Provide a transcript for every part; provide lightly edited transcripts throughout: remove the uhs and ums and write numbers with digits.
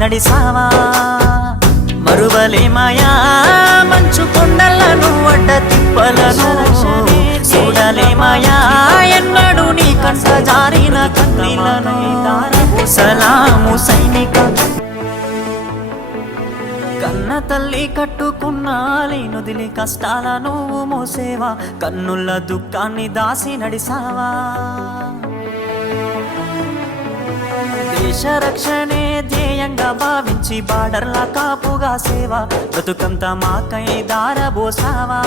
నడిసావా మరువలేమయా మంచు కొండలను అడ్డ తిప్పలను చూడలేమయా ఎన్నడు నీ కంట జారిన కన్నీళ్లను సలాము సైనిక కన్న తల్లి కట్టుకున్నాలి నొదిలి కష్టాల నువ్వు మోసేవా కన్నుల దుఃఖాన్ని దాసి నడిసావా దేశ రక్షణే ధ్యేయంగా భావించి బార్డర్ల కాపుగా సేవ బ్రతుకంతా మాకై దారబోసావా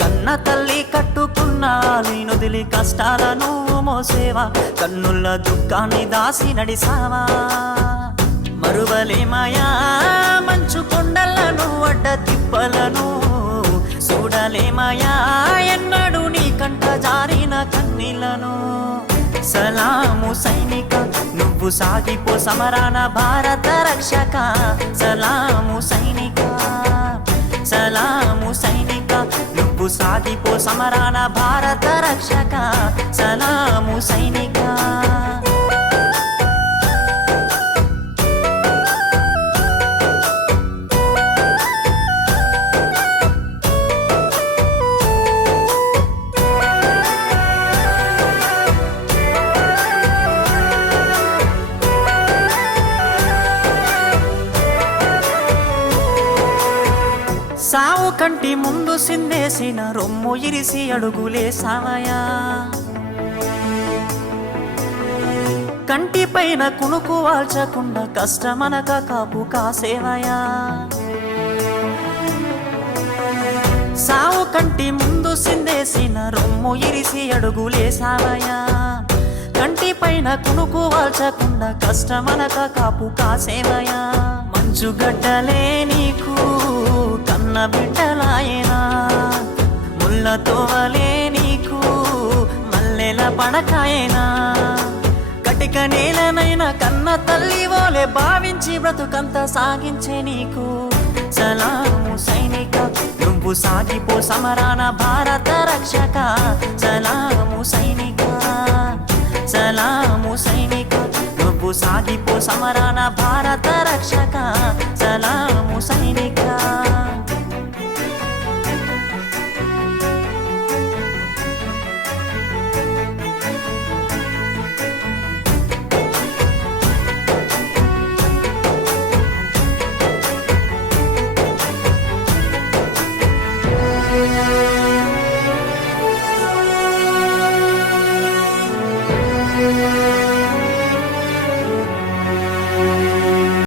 కన్న తల్లి కట్టుకున్నాలి నొదిలి కష్టాల నువ్వు మోసేవా కన్నుల దుఃఖాన్ని దాసి నడిసావా మరువలేమయా మంచు కొండలను అడ్డ తిప్పలను చూడలేమయా ఎన్నడు నీ కంట జారిన కన్నీళ్లను సలాము సైనిక నువ్వు సాగిపో సమరాన భారత రక్షక సలాము సైనిక సలాము సైనిక నువ్వు సాగిపో సమరాన భారత రక్షక సలాము సైనిక సావు కంటి ముందు సిందేసిన రొమ్ము ఇరిసి అడుగులేసావయా కంటి పైన కునుకు వాల్చకుండా కష్టమనక కాపు కాసేవయా సావు కంటి ముందు సిందేసిన రొమ్ము ఇరిసి అడుగులేసావయా కంటి పైన కునుకు వాల్చకుండా కష్టమనక కాపు కాసేవయా మంచుగడ్డలే నీకు కన్న బిడ్డలాయనా ముళ్ళతో వలే నీకు మల్లెల పడకాయనా కటిక నేలనైనా కన్న తల్లి ఓలే భావించి బ్రతుకంతా సాగించే నీకు సలాము సైనిక నువ్వు సాగిపో సమరాన భారత రక్షక సలాము సైనిక సలాము సైనిక నువ్వు సాగిపో సమరాన భారత రక్షక సలాము సైనిక